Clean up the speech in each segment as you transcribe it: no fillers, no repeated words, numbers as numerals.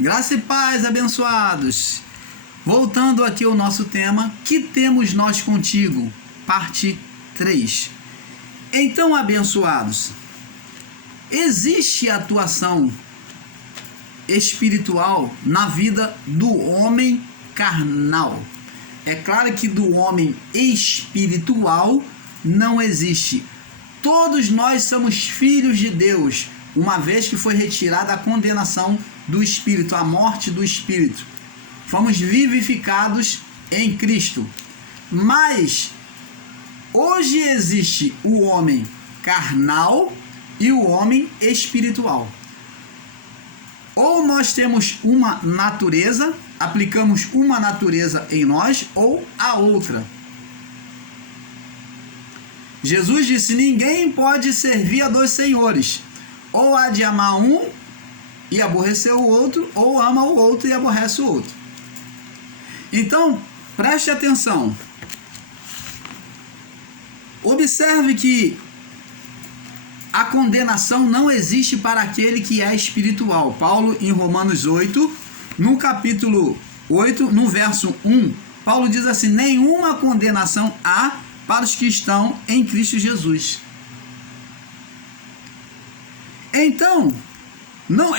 Graça e paz, abençoados. Voltando aqui ao nosso tema, que temos nós contigo? Parte 3. Então, abençoados, existe atuação espiritual na vida do homem carnal. É claro que do homem espiritual não existe. Todos nós somos filhos de Deus, uma vez que foi retirada a condenação do espírito, a morte do espírito. Fomos vivificados em Cristo. Mas hoje existe o homem carnal e o homem espiritual. Ou nós temos uma natureza, aplicamos uma natureza em nós, ou a outra. Jesus disse: ninguém pode servir a dois senhores. Ou há de amar um e aborrecer o outro, ou ama o outro e aborrece o outro. Então, preste atenção. Observe que a condenação não existe para aquele que é espiritual. Paulo, em Romanos 8, no capítulo 8, no verso 1, Paulo diz assim: nenhuma condenação há para os que estão em Cristo Jesus. Então, não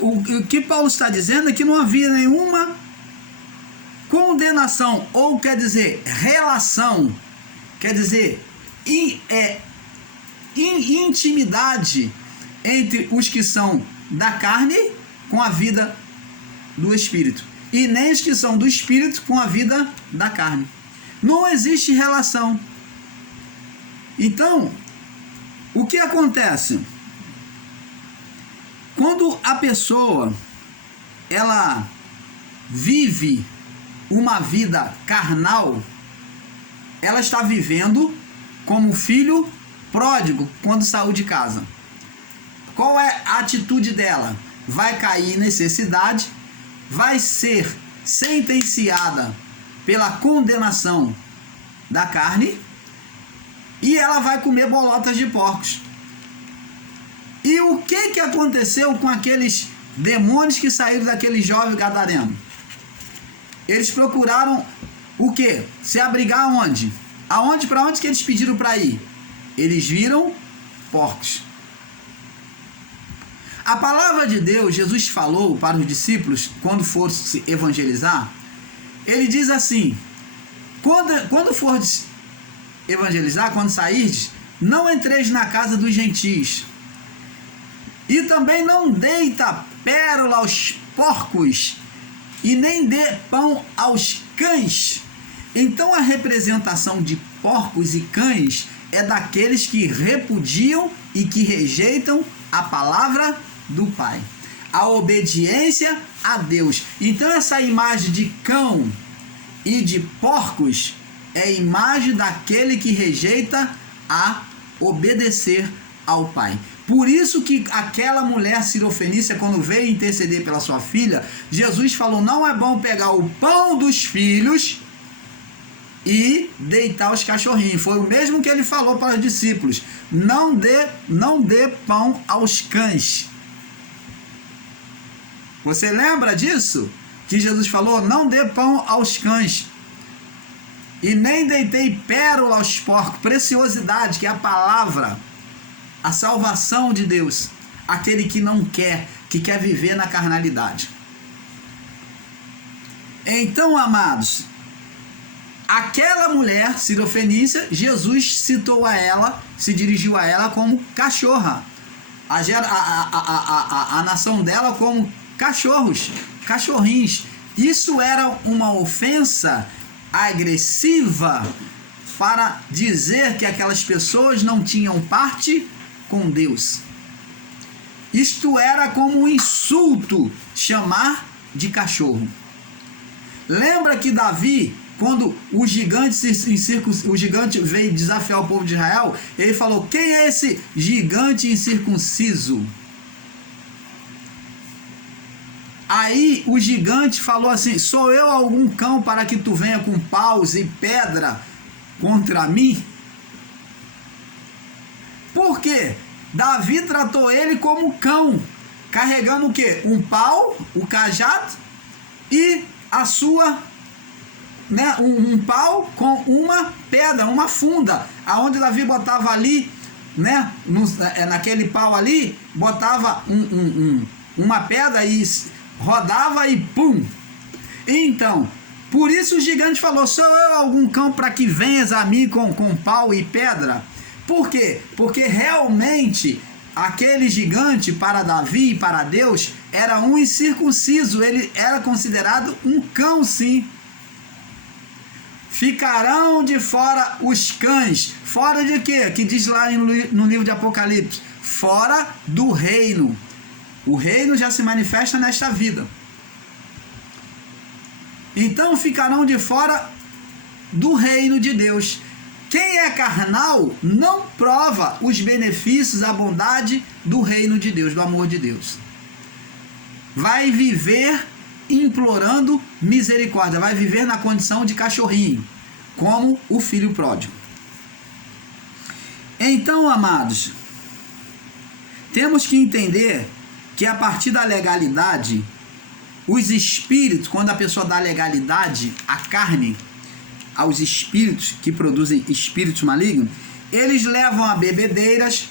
o que Paulo está dizendo é que não havia nenhuma condenação, ou quer dizer relação, quer dizer intimidade entre os que são da carne com a vida do espírito, e nem os que são do espírito com a vida da carne. Não existe relação. Então, o que acontece? Quando a pessoa ela vive uma vida carnal, ela está vivendo como filho pródigo quando saiu de casa. Qual é a atitude dela? Vai cair em necessidade, vai ser sentenciada pela condenação da carne e ela vai comer bolotas de porcos. E o que aconteceu com aqueles demônios que saíram daquele jovem gadareno? Eles procuraram o quê? Se abrigar onde? Para onde que eles pediram para ir? Eles viram porcos. A palavra de Deus, Jesus falou para os discípulos, quando for se evangelizar, ele diz assim: quando fordes evangelizar, quando sairdes, não entreis na casa dos gentios, e também não deita pérola aos porcos, e nem dê pão aos cães. Então a representação de porcos e cães é daqueles que repudiam e que rejeitam a palavra do Pai, a obediência a Deus. Então essa imagem de cão e de porcos é a imagem daquele que rejeita a obedecer ao Pai. Por isso que aquela mulher cirofenícia, quando veio interceder pela sua filha, Jesus falou: não é bom pegar o pão dos filhos e deitar os cachorrinhos. Foi o mesmo que ele falou para os discípulos: não dê pão aos cães. Você lembra disso? Que Jesus falou: não dê pão aos cães, e nem deitei pérola aos porcos. Preciosidade, que é a palavra, a salvação de Deus. Aquele que não quer, que quer viver na carnalidade. Então, amados, aquela mulher cirofenícia, Jesus citou a ela, se dirigiu a ela como cachorra. A nação dela como cachorros, cachorrinhos. Isso era uma ofensa agressiva para dizer que aquelas pessoas não tinham parte com Deus. Isto era como um insulto chamar de cachorro. Lembra que Davi, quando o gigante veio desafiar o povo de Israel, ele falou: quem é esse gigante incircunciso? Aí o gigante falou assim: sou eu algum cão para que tu venha com paus e pedra contra mim? Por quê? Davi tratou ele como cão. carregando o quê? Um pau, o cajado e a sua, né, um pau com uma pedra, uma funda, aonde Davi botava ali, né, naquele pau ali, botava uma pedra e rodava e pum. Então, por isso o gigante falou: sou eu algum cão para que venhas a mim com pau e pedra? Por quê? Porque realmente aquele gigante para Davi e para Deus era um incircunciso, ele era considerado um cão, sim. Ficarão de fora os cães. Fora de quê? Que diz lá no livro de Apocalipse: fora do reino. O reino já se manifesta nesta vida. Então ficarão de fora do reino de Deus. Quem é carnal não prova os benefícios, a bondade do reino de Deus, do amor de Deus. Vai viver implorando misericórdia, vai viver na condição de cachorrinho, como o filho pródigo. Então, amados, temos que entender que a partir da legalidade, os espíritos, quando a pessoa dá legalidade à carne, aos espíritos que produzem espíritos malignos, eles levam a bebedeiras,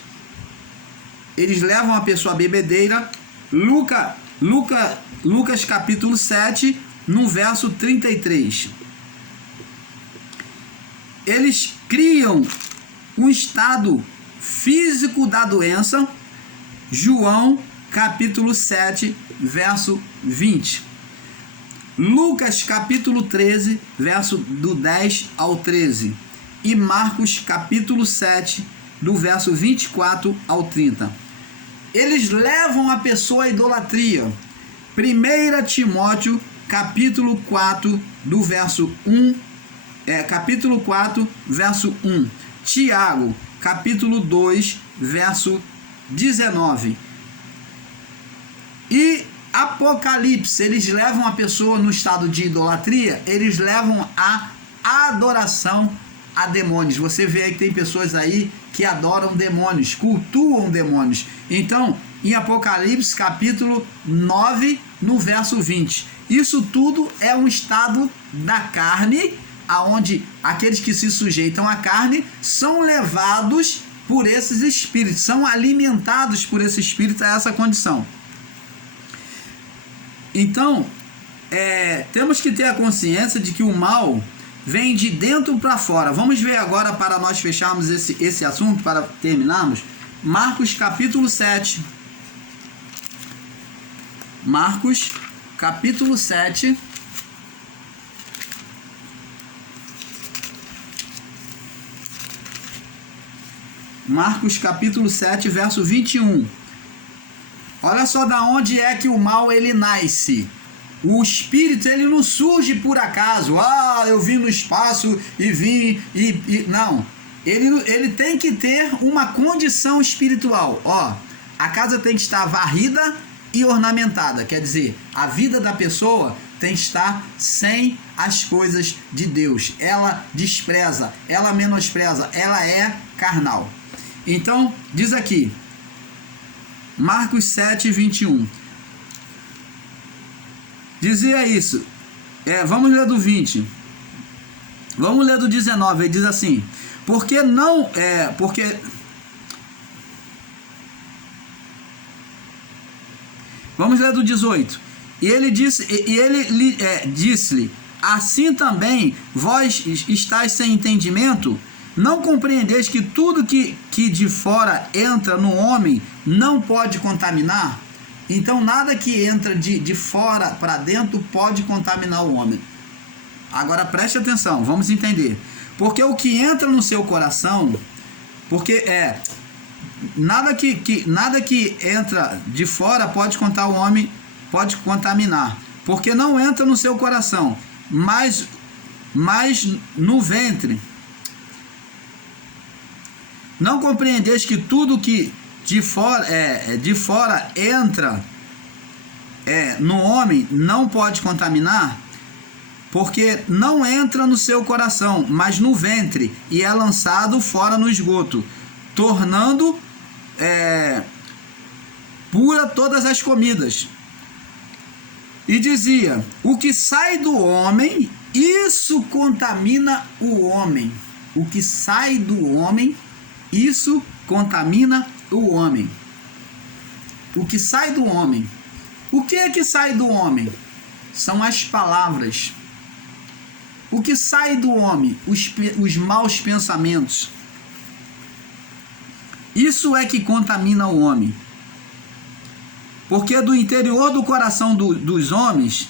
eles levam a pessoa a bebedeira. Lucas capítulo 7, no verso 33. Eles criam um estado físico da doença. João capítulo 7, verso 20. Lucas capítulo 13, verso do 10 ao 13. E Marcos capítulo 7, do verso 24 ao 30. Eles levam a pessoa à idolatria. 1 Timóteo capítulo 4, do verso 1, capítulo 4, verso 1. Tiago capítulo 2, verso 19. E Apocalipse, eles levam a pessoa no estado de idolatria, eles levam a adoração a demônios. Você vê aí que tem pessoas aí que adoram demônios, cultuam demônios. Então, em Apocalipse capítulo 9, no verso 20. Isso tudo é um estado da carne, aonde aqueles que se sujeitam à carne são levados por esses espíritos, são alimentados por esse espírito a essa condição. Então, temos que ter a consciência de que o mal vem de dentro para fora. Vamos ver agora, para nós fecharmos esse assunto, para terminarmos, Marcos capítulo 7. Marcos capítulo 7. Marcos capítulo 7, verso 21. Olha só da onde é que o mal ele nasce. O espírito ele não surge por acaso. Eu vim no espaço e vim não. Ele tem que ter uma condição espiritual. A casa tem que estar varrida e ornamentada. Quer dizer, a vida da pessoa tem que estar sem as coisas de Deus. Ela despreza, ela menospreza, ela é carnal. Então, diz aqui, Marcos 7, 21. Dizia isso. Vamos ler do 20. Vamos ler do 19. Ele diz assim: porque não. Vamos ler do 18. E ele disse-lhe: assim também vós estáis sem entendimento? Não compreendeis que tudo que de fora entra no homem não pode contaminar? Então nada que entra de fora para dentro pode contaminar o homem. Agora preste atenção, vamos entender. Porque o que entra no seu coração, nada que entra de fora pode contar o homem, pode contaminar. Porque não entra no seu coração, mas no ventre. Não compreendeis que tudo que de fora entra no homem não pode contaminar? Porque não entra no seu coração, mas no ventre, e é lançado fora no esgoto, tornando pura todas as comidas. E dizia: o que sai do homem, isso contamina o homem. O que sai do homem, isso contamina o homem. O que sai do homem. O que é que sai do homem? São as palavras. O que sai do homem? Os maus pensamentos. Isso é que contamina o homem. Porque do interior do coração dos homens,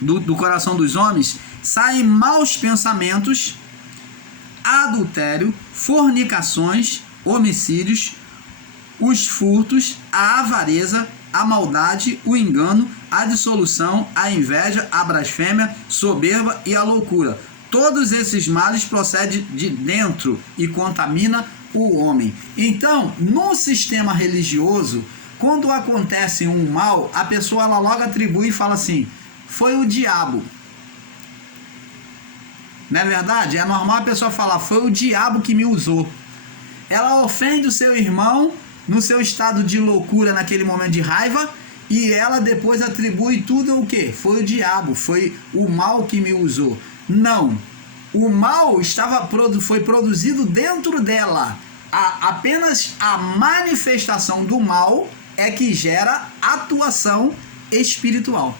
do coração dos homens, saem maus pensamentos, adultério, fornicações, homicídios, os furtos, a avareza, a maldade, o engano, a dissolução, a inveja, a blasfêmia, soberba e a loucura. Todos esses males procedem de dentro e contamina o homem. Então, no sistema religioso, quando acontece um mal, a pessoa ela logo atribui e fala assim: foi o diabo. Não é verdade? É normal a pessoa falar: foi o diabo que me usou. Ela ofende o seu irmão no seu estado de loucura, naquele momento de raiva, e ela depois atribui tudo o quê? Foi o diabo, foi o mal que me usou. Não. O mal foi produzido dentro dela. Apenas a manifestação do mal é que gera atuação espiritual.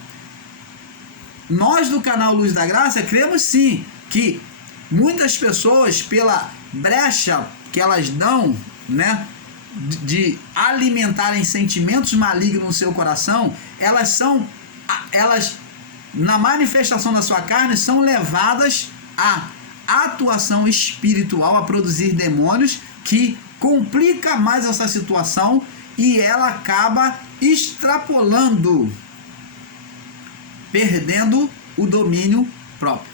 Nós do canal Luz da Graça cremos sim que muitas pessoas, pela brecha que elas dão, né, de alimentarem sentimentos malignos no seu coração, elas na manifestação da sua carne são levadas a atuação espiritual, a produzir demônios, que complica mais essa situação e ela acaba extrapolando, perdendo o domínio próprio.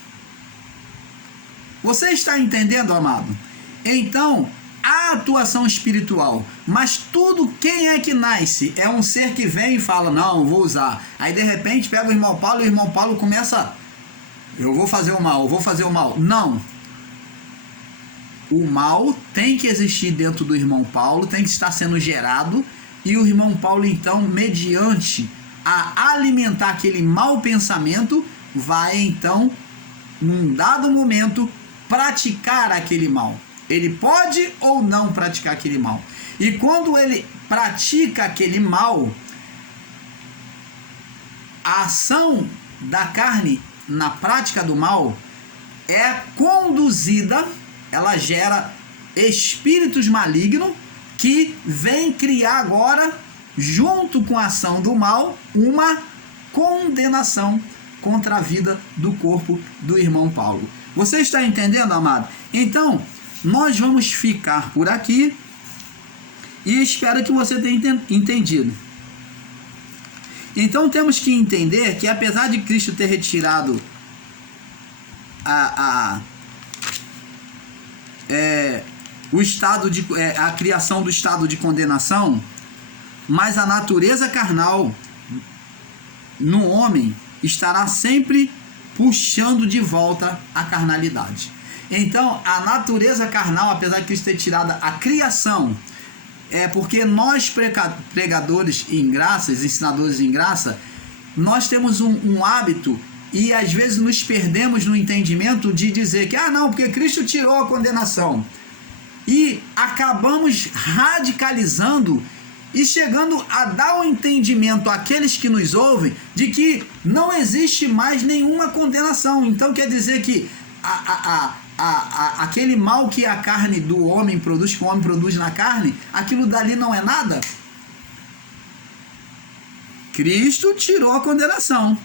Você está entendendo, amado? Então, a atuação espiritual, mas tudo, quem é que nasce? É um ser que vem e fala: não, vou usar. Aí de repente pega o irmão Paulo e o irmão Paulo começa: eu vou fazer o mal, eu vou fazer o mal. Não. O mal tem que existir dentro do irmão Paulo, tem que estar sendo gerado, e o irmão Paulo, então, mediante a alimentar aquele mau pensamento, vai, então, num dado momento, praticar aquele mal. Ele pode ou não praticar aquele mal. E quando ele pratica aquele mal, a ação da carne na prática do mal é conduzida, ela gera espíritos malignos que vêm criar agora, junto com a ação do mal, uma condenação contra a vida do corpo do irmão Paulo. Você está entendendo, amado? Então, nós vamos ficar por aqui e espero que você tenha entendido. Então temos que entender que, apesar de Cristo ter retirado a criação do estado de condenação, mas a natureza carnal no homem estará sempre puxando de volta a carnalidade. Então, a natureza carnal, apesar de Cristo ter tirado a criação, porque nós pregadores em graças, ensinadores em graça, nós temos um hábito e às vezes nos perdemos no entendimento de dizer que, não, porque Cristo tirou a condenação. E acabamos radicalizando e chegando a dar um entendimento àqueles que nos ouvem de que não existe mais nenhuma condenação. Então quer dizer que aquele mal que a carne do homem produz, que o homem produz na carne, aquilo dali não é nada. Cristo tirou a condenação,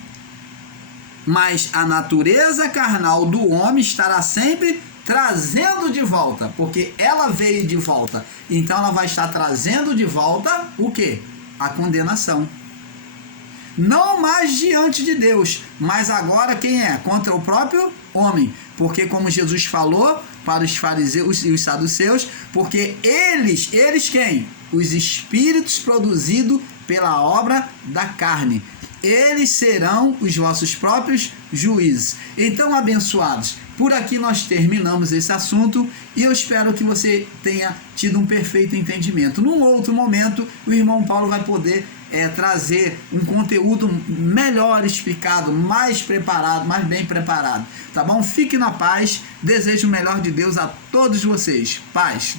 mas a natureza carnal do homem estará sempre trazendo de volta, porque ela veio de volta, então ela vai estar trazendo de volta o quê? A condenação. Não mais diante de Deus, mas agora quem é? Contra o próprio homem. Porque como Jesus falou para os fariseus e os saduceus, porque eles quem? Os espíritos produzidos pela obra da carne. Eles serão os vossos próprios juízes. Então, abençoados, Por aqui nós terminamos esse assunto e eu espero que você tenha tido um perfeito entendimento. Num outro momento, o irmão Paulo vai poder trazer um conteúdo melhor explicado, mais preparado, mais bem preparado, tá bom? Fique na paz, desejo o melhor de Deus a todos vocês. Paz!